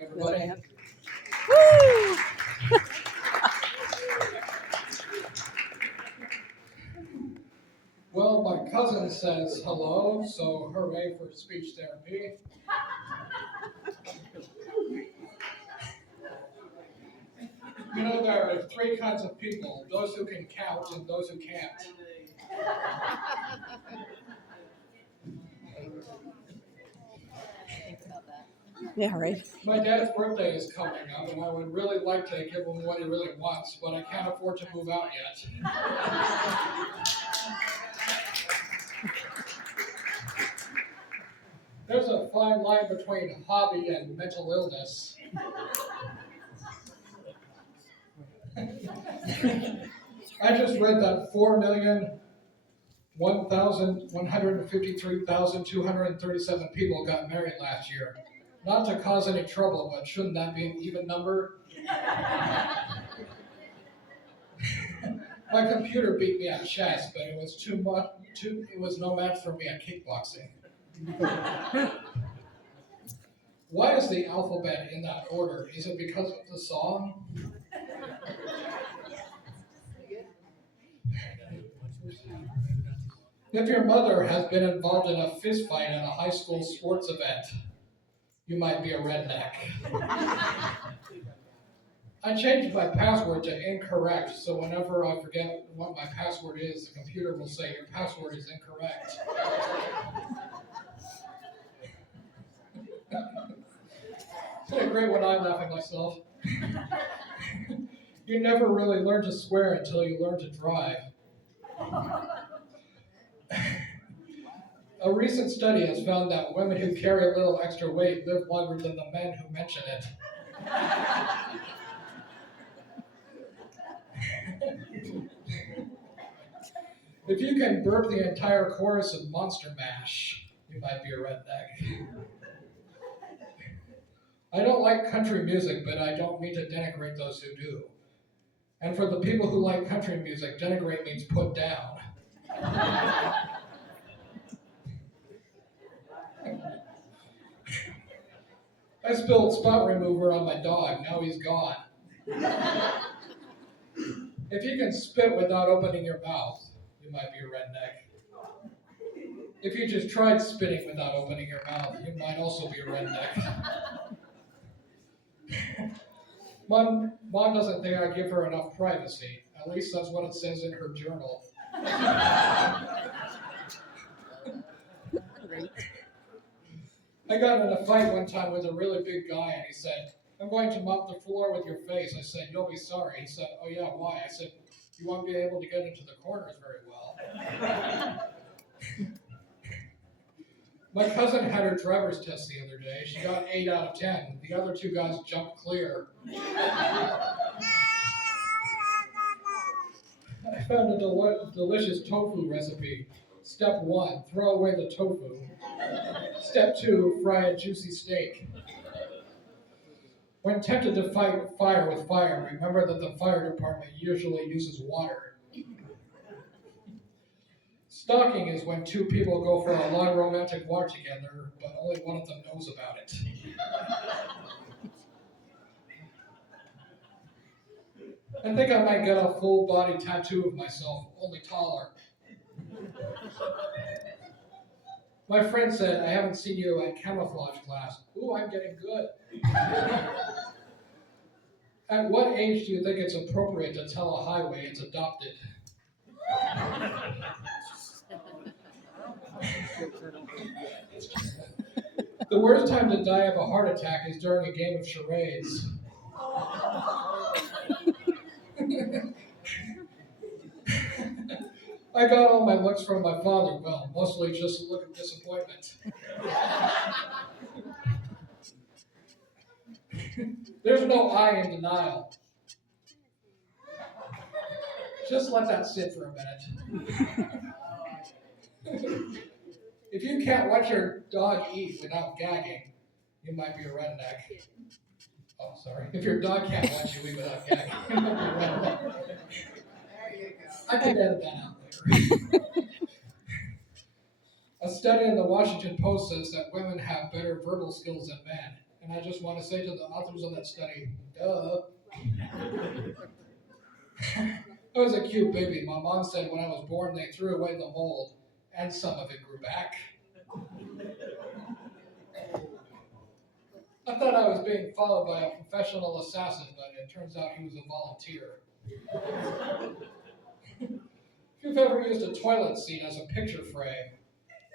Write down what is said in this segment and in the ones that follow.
everybody. Woo! Well, my cousin says hello, so hooray for speech therapy. You know, there are three kinds of people, those who can count and those who can't. Yeah, right. My dad's birthday is coming up, and I would really like to give him what he really wants, but I can't afford to move out yet. There's a fine line between hobby and mental illness. I just read that 4,001,153,237 people got married last year. Not to cause any trouble, but shouldn't that be an even number? My computer beat me at chess, but it was it was no match for me at kickboxing. Why is the alphabet in that order? Is it because of the song? If your mother has been involved in a fist fight at a high school sports event, you might be a redneck. I changed my password to incorrect, so whenever I forget what my password is, the computer will say your password is incorrect. Isn't it great when I laugh at myself? You never really learn to swear until you learn to drive. A recent study has found that women who carry a little extra weight live longer than the men who mention it. If you can burp the entire chorus of Monster Mash, you might be a redneck. I don't like country music, but I don't mean to denigrate those who do. And for the people who like country music, denigrate means put down. I spilled spot remover on my dog, now he's gone. If you can spit without opening your mouth, you might be a redneck. If you just tried spitting without opening your mouth, you might also be a redneck. Mom doesn't think I give her enough privacy. At least that's what it says in her journal. I got in a fight one time with a really big guy, and he said, "I'm going to mop the floor with your face." I said, "You'll be sorry." He said, "Oh yeah, why?" I said, "You won't be able to get into the corners very well." My cousin had her driver's test the other day. She got 8 out of 10. The other two guys jumped clear. I found a delicious tofu recipe. Step 1, throw away the tofu. Step 2, fry a juicy steak. When tempted to fight fire with fire, remember that the fire department usually uses water. Stalking is when two people go for a long romantic walk together, but only one of them knows about it. I think I might get a full body tattoo of myself, only taller. My friend said, "I haven't seen you at camouflage class." Ooh, I'm getting good. At what age do you think it's appropriate to tell a highway it's adopted? The worst time to die of a heart attack is during a game of charades. I got all my looks from my father, well, mostly just a look of disappointment. There's no I in denial. Just let that sit for a minute. If you can't watch your dog eat without gagging, you might be a redneck. Oh, sorry. If your dog can't watch you eat without gagging, you might be a redneck. I can edit that out later. A study in the Washington Post says that women have better verbal skills than men. And I just want to say to the authors of that study, duh. I was a cute baby. My mom said when I was born they threw away the mold, and some of it grew back. I thought I was being followed by a professional assassin, but it turns out he was a volunteer. If you've ever used a toilet seat as a picture frame,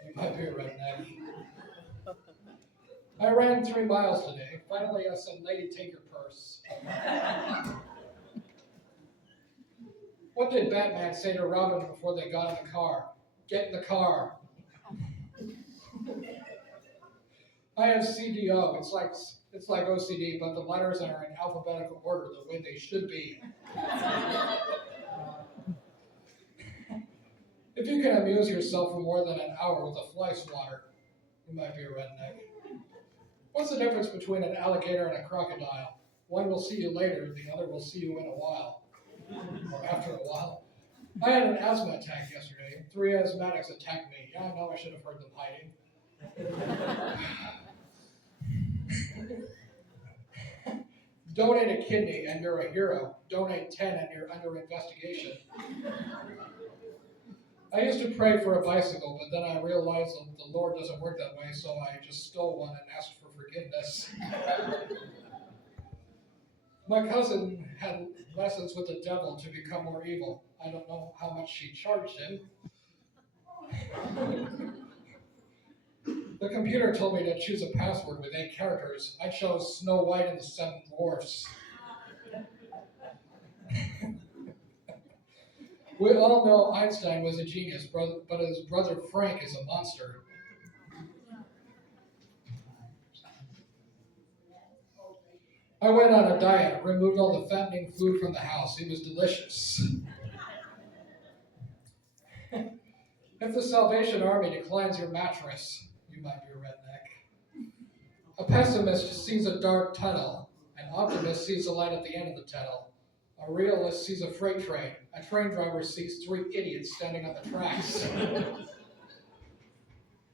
you might be a redneck. I ran 3 miles today. Finally, I said, lady, take your purse. What did Batman say to Robin before they got in the car? Get in the car. I have CDO. It's like OCD, but the letters are in alphabetical order, the way they should be. If you can amuse yourself for more than an hour with a fly swatter, you might be a redneck. What's the difference between an alligator and a crocodile? One will see you later, the other will see you in a while. Or after a while. I had an asthma attack yesterday. 3 asthmatics attacked me. Yeah, I know I should have heard them hiding. Donate a kidney and you're a hero. Donate 10 and you're under investigation. I used to pray for a bicycle, but then I realized that the Lord doesn't work that way, so I just stole one and asked for forgiveness. My cousin had lessons with the devil to become more evil. I don't know how much she charged him. The computer told me to choose a password with 8 characters. I chose Snow White and the 7 Dwarfs. We all know Einstein was a genius, but his brother Frank is a monster. I went on a diet, removed all the fattening food from the house. It was delicious. If the Salvation Army declines your mattress, you might be a redneck. A pessimist sees a dark tunnel. An optimist sees the light at the end of the tunnel. A realist sees a freight train. A train driver sees 3 idiots standing on the tracks.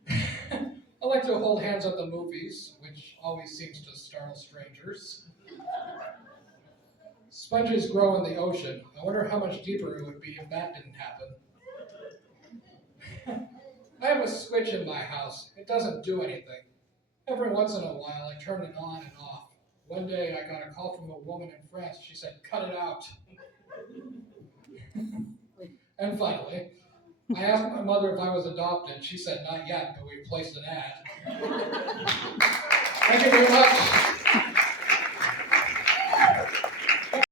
I like to hold hands at the movies, which always seems to startle strangers. Sponges grow in the ocean. I wonder how much deeper it would be if that didn't happen. I have a switch in my house. It doesn't do anything. Every once in a while, I turn it on and off. One day, I got a call from a woman in France. She said, cut it out. And finally, I asked my mother if I was adopted. She said, not yet, but we placed an ad. Thank you very much.